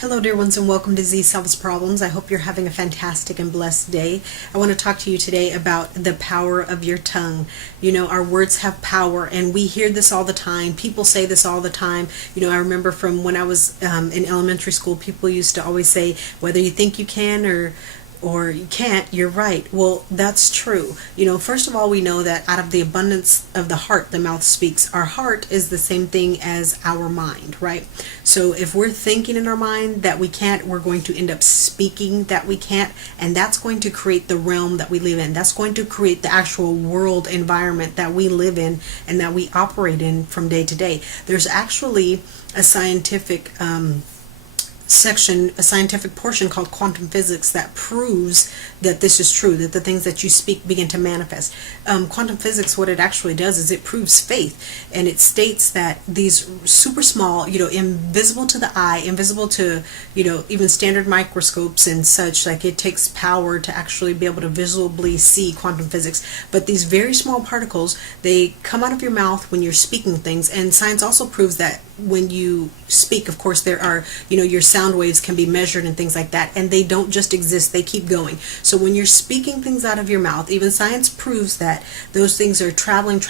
Hello, dear ones, and welcome to Z Solves Problems. I hope you're having a fantastic and blessed day. I want to talk to you today about the power of your tongue. You know, our words have power, and we hear this all the time. People say this all the time. You know, I remember from when I was in elementary school, people used to always say, whether you think you can or you can't, you're right. Well, that's true. You know, first of all, we know that out of the abundance of the heart, the mouth speaks. Our heart is the same thing as our mind, right? So if we're thinking in our mind that we can't, we're going to end up speaking that we can't, and that's going to create the realm that we live in. That's going to create the actual world environment that we live in and that we operate in from day to day. There's actually a scientific a scientific portion called quantum physics that proves that this is true, that the things that you speak begin to manifest. Quantum physics, what it actually does is it proves faith, and it states that these super small, invisible to the eye, invisible to, even standard microscopes and such, like it takes power to actually be able to visibly see quantum physics, but these very small particles, they come out of your mouth when you're speaking things, and science also proves that when you speak, of course, there are, your sound waves can be measured and things like that, and they don't just exist, they keep going. So when you're speaking things out of your mouth, even science proves that those things are traveling,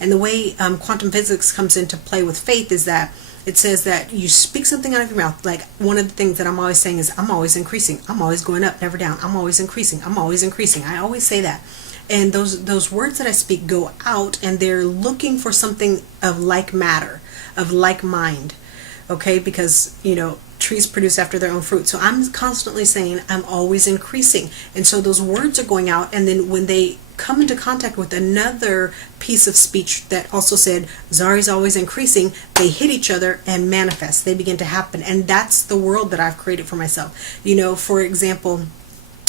and the way quantum physics comes into play with faith is that it says that you speak something out of your mouth. Like, one of the things that I'm always saying is, I'm always increasing, I'm always going up, never down, I'm always increasing, I'm always increasing. I always say that. And those words that I speak go out, and they're looking for something of like matter, of like mind, okay? Because, trees produce after their own fruit. So I'm constantly saying I'm always increasing. And so those words are going out, and then when they come into contact with another piece of speech that also said Zari's always increasing, they hit each other and manifest. They begin to happen. And that's the world that I've created for myself. For example,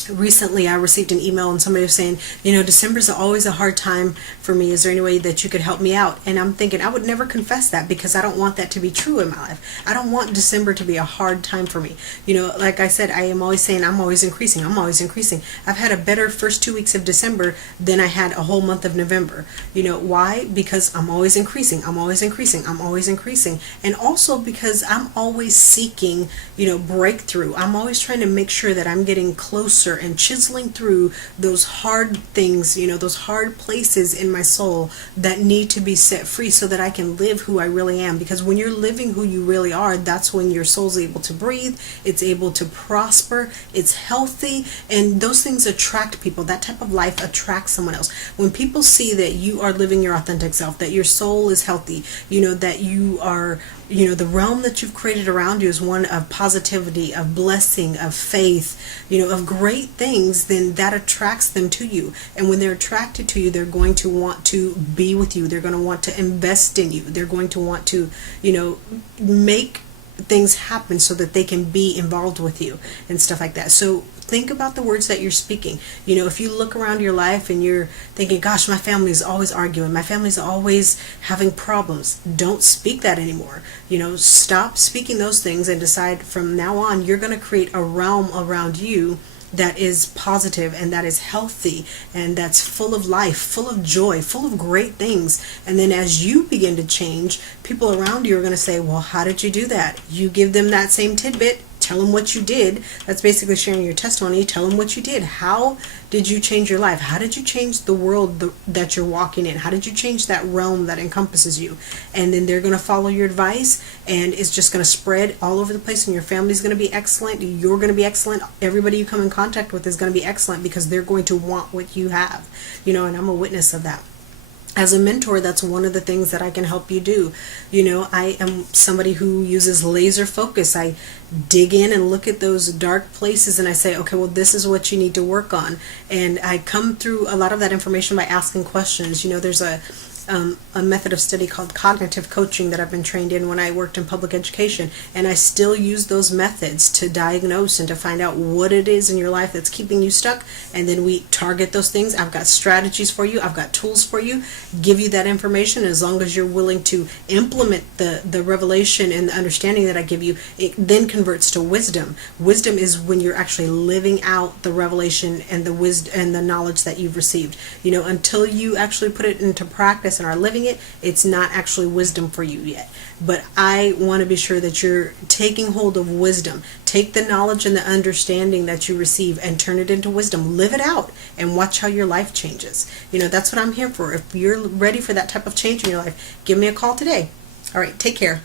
recently I received an email and somebody was saying, December's always a hard time for me. Is there any way that you could help me out? And I'm thinking, I would never confess that, because I don't want that to be true in my life. I don't want December to be a hard time for me. Like I said, I am always saying I'm always increasing. I'm always increasing. I've had a better first 2 weeks of December than I had a whole month of November. Why? Because I'm always increasing. I'm always increasing. I'm always increasing. And also because I'm always seeking, breakthrough. I'm always trying to make sure that I'm getting closer and chiseling through those hard things, those hard places in my soul that need to be set free so that I can live who I really am. Because when you're living who you really are, that's when your soul's able to breathe, it's able to prosper, it's healthy, and those things attract people. That type of life attracts someone else. When people see that you are living your authentic self, that your soul is healthy, that you are, the realm that you've created around you is one of positivity, of blessing, of faith, of great things, then that attracts them to you. And when they're attracted to you, they're going to want to be with you. They're going to want to invest in you. They're going to want to, make things happen so that they can be involved with you and stuff like that. So think about the words that you're speaking. If you look around your life and you're thinking, gosh, my family is always arguing, my family's always having problems, don't speak that anymore. Stop speaking those things and decide from now on you're going to create a realm around you that is positive and that is healthy and that's full of life, full of joy, full of great things. And then as you begin to change, people around you are going to say, well, how did you do that? You give them that same tidbit. Tell them what you did. That's basically sharing your testimony. Tell them what you did. How did you change your life? How did you change the world that you're walking in? How did you change that realm that encompasses you? And then they're going to follow your advice, and it's just going to spread all over the place, and your family's going to be excellent. You're going to be excellent. Everybody you come in contact with is going to be excellent because they're going to want what you have. And I'm a witness of that. As a mentor, that's one of the things that I can help you do. I am somebody who uses laser focus. I dig in and look at those dark places and I say, okay, well, this is what you need to work on. And I come through a lot of that information by asking questions. There's a method of study called cognitive coaching that I've been trained in when I worked in public education, and I still use those methods to diagnose and to find out what it is in your life that's keeping you stuck, and then we target those things. I've got strategies for you, I've got tools for you, give you that information. As long as you're willing to implement the revelation and the understanding that I give you, it then converts to wisdom. Wisdom is when you're actually living out the revelation and the wisdom and the knowledge that you've received. Until you actually put it into practice manifest and are living it, it's not actually wisdom for you yet. But I want to be sure that you're taking hold of wisdom. Take the knowledge and the understanding that you receive and turn it into wisdom. Live it out and watch how your life changes. That's what I'm here for. If you're ready for that type of change in your life, give me a call today. All right, take care.